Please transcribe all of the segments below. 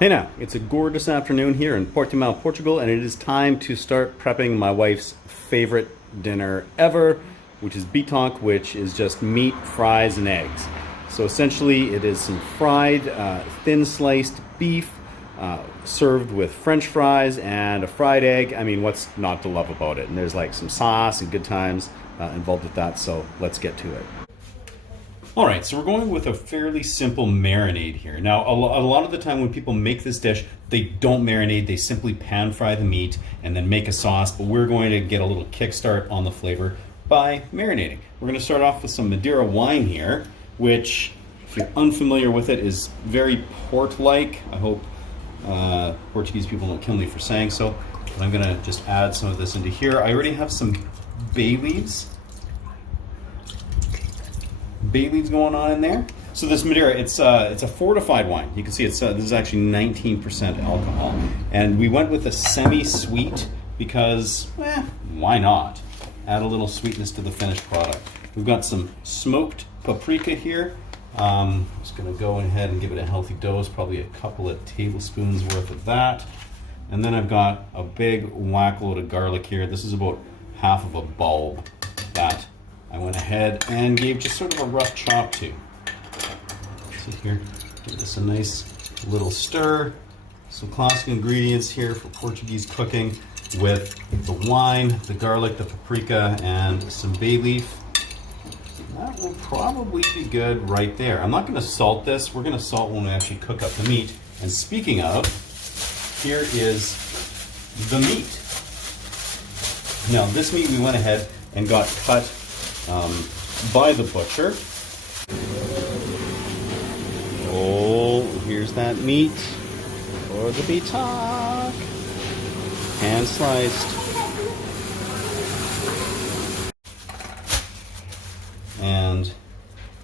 Hey now, it's a gorgeous afternoon here in Portimao, Portugal, and it is time to start prepping my wife's favorite dinner ever, which is bitoque, which is just meat, fries, and eggs. So essentially it is some fried, thin sliced beef, served with french fries and a fried egg. I mean, what's not to love about it? And there's like some sauce and good times involved with that, so let's get to it. All right, so we're going with a fairly simple marinade here. Now, a lot of the time when people make this dish, they don't marinate, they simply pan fry the meat and then make a sauce, but we're going to get a little kickstart on the flavor by marinating. We're gonna start off with some Madeira wine here, which, if you're unfamiliar with it, is very port-like. I hope Portuguese people don't kill me for saying so, but I'm gonna just add some of this into here. I already have some bay leaves going on in there. So this Madeira, it's a fortified wine. You can see it's this is actually 19% alcohol, and we went with a semi-sweet because, why not? Add a little sweetness to the finished product. We've got some smoked paprika here. Just gonna go ahead and give it a healthy dose, probably a couple of tablespoons worth of that. And then I've got a big whack load of garlic here. This is about half of a bulb that I went ahead and gave just sort of a rough chop to. See here, give this a nice little stir. Some classic ingredients here for Portuguese cooking with the wine, the garlic, the paprika, and some bay leaf. That will probably be good right there. I'm not gonna salt this. We're gonna salt when we actually cook up the meat. And speaking of, here is the meat. Now this meat we went ahead and got cut by the butcher. Oh, here's that meat for the bitoque, hand sliced. And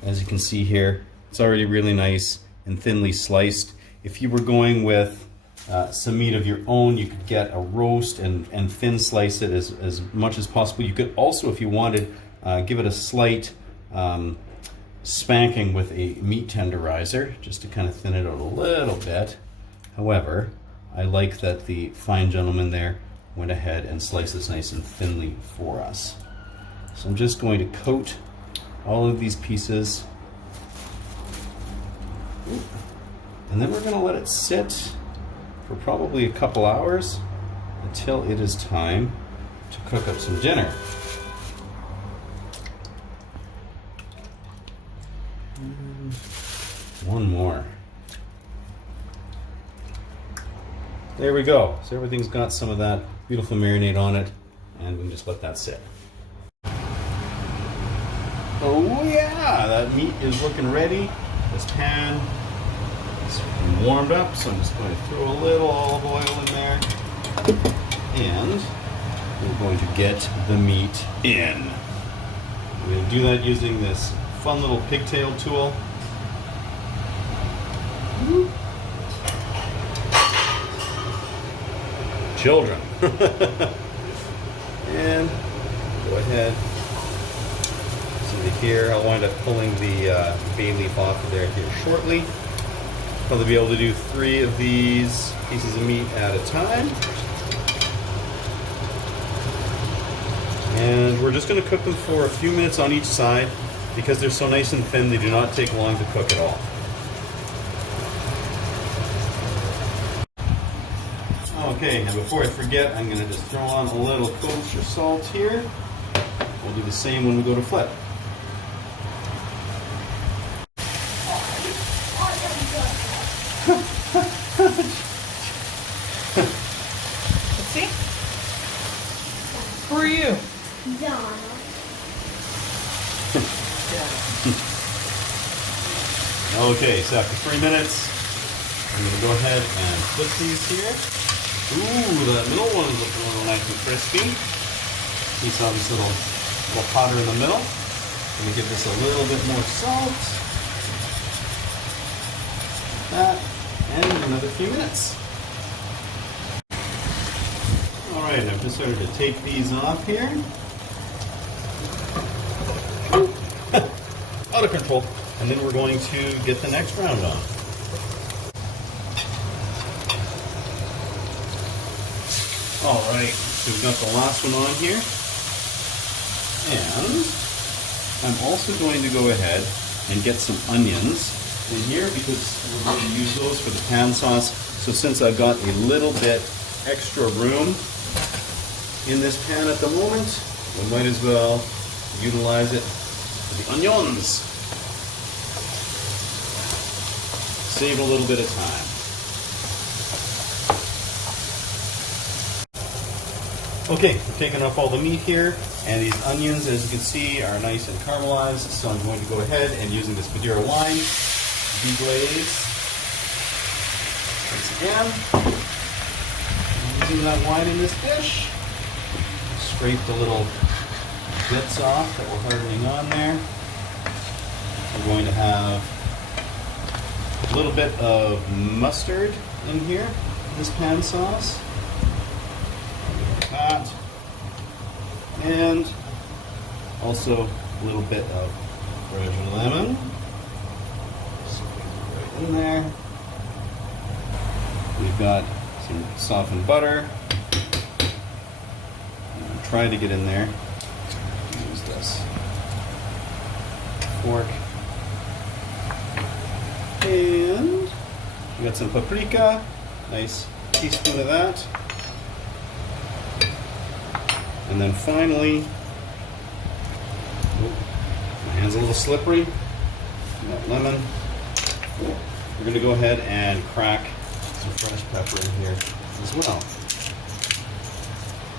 as you can see here, it's already really nice and thinly sliced. If you were going with some meat of your own, you could get a roast and thin slice it as much as possible. You could also, if you wanted, give it a slight spanking with a meat tenderizer just to kind of thin it out a little bit. However, I like that the fine gentleman there went ahead and sliced this nice and thinly for us. So I'm just going to coat all of these pieces, and then we're going to let it sit for probably a couple hours until it is time to cook up some dinner. One more. There we go. So everything's got some of that beautiful marinade on it, and we can just let that sit. Oh yeah, that meat is looking ready. This pan is warmed up, so I'm just going to throw a little olive oil in there, and we're going to get the meat in. We're going to do that using this fun little pigtail tool. Children. And go ahead. See here, I'll wind up pulling the bay leaf off of there here shortly. Probably be able to do 3 of these pieces of meat at a time. And we're just going to cook them for a few minutes on each side. Because they're so nice and thin, they do not take long to cook at all. Okay, and before I forget, I'm going to just throw on a little kosher salt here. We'll do the same when we go to flip. Let's see. Who are you? Donna. Okay, so after 3 minutes, I'm going to go ahead and flip these here. Ooh, the middle one is looking a little nice and crispy. See some of this little powder in the middle. I'm going to give this a little bit more salt. That, and another few minutes. All right, I've just started to take these off here. Out of control. And then we're going to get the next round on. All right, so we've got the last one on here. And I'm also going to go ahead and get some onions in here because we're going to use those for the pan sauce. So since I've got a little bit extra room in this pan at the moment, we might as well utilize it for the onions. Save a little bit of time. Okay, we've taken off all the meat here, and these onions, as you can see, are nice and caramelized, so I'm going to go ahead and, using this Madeira wine, deglaze once again. Using that wine in this dish, scrape the little bits off that were hardening on there. We're going to have a little bit of mustard in here, this pan sauce. That. And also a little bit of fresh lemon. Squeeze it right in there. We've got some softened butter. Try to get in there. Use this fork. And we got some paprika. Nice teaspoon of that. And then finally, my hand's a little slippery. Got lemon. We're going to go ahead and crack some fresh pepper in here as well.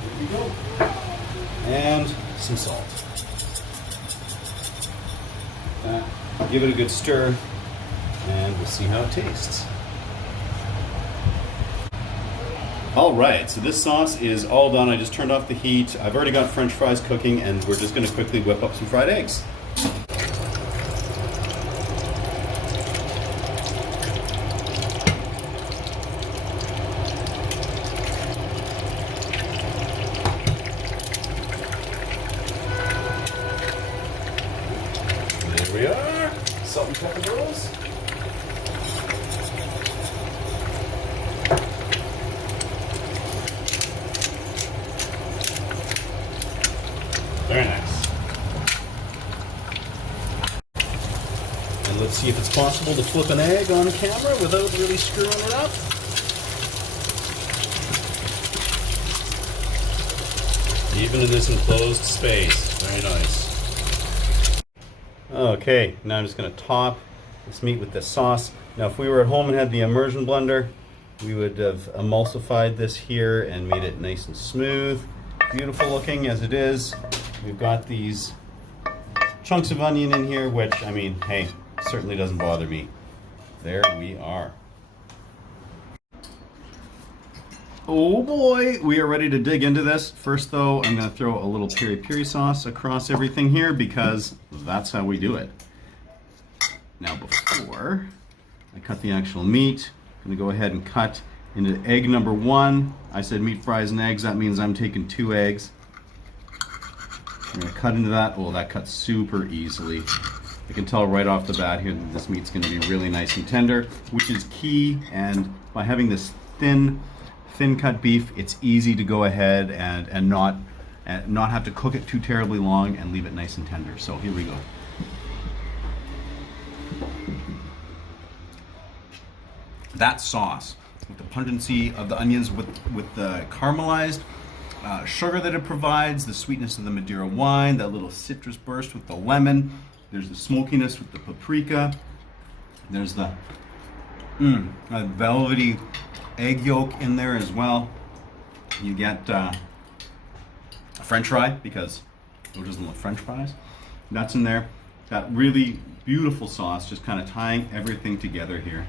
There we go. And some salt. Give it a good stir, and we'll see how it tastes. All right, so this sauce is all done. I just turned off the heat. I've already got French fries cooking, and we're just going to quickly whip up some fried eggs. There we are. Salt and pepper rolls. Very nice. And let's see if it's possible to flip an egg on camera without really screwing it up. Even in this enclosed space. Very nice. Okay, now I'm just going to top this meat with this sauce. Now if we were at home and had the immersion blender, we would have emulsified this here and made it nice and smooth. Beautiful looking as it is. We've got these chunks of onion in here, which, I mean, hey, certainly doesn't bother me. There we are. Oh boy, we are ready to dig into this. First though, I'm going to throw a little peri-peri sauce across everything here because that's how we do it. Now before I cut the actual meat, I'm going to go ahead and cut into egg number 1. I said meat, fries, and eggs. That means I'm taking 2 eggs. I'm going to cut into that. Oh, that cuts super easily. I can tell right off the bat here that this meat's going to be really nice and tender, which is key. And by having this thin cut beef, it's easy to go ahead and not have to cook it too terribly long and leave it nice and tender. So here we go. That sauce with the pungency of the onions, with the caramelized sugar that it provides, the sweetness of the Madeira wine, that little citrus burst with the lemon. There's the smokiness with the paprika. There's the velvety egg yolk in there as well. You get a French fry, because who doesn't love French fries? Nuts in there. That really beautiful sauce, just kind of tying everything together here.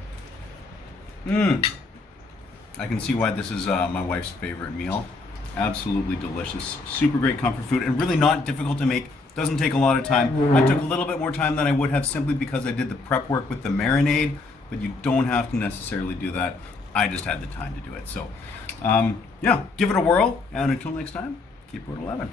I can see why this is my wife's favorite meal. Absolutely delicious. Super great comfort food, and really not difficult to make. Doesn't take a lot of time. I took a little bit more time than I would have simply because I did the prep work with the marinade, but you don't have to necessarily do that. I just had the time to do it. So, yeah, give it a whirl, and until next time, keep it at 11.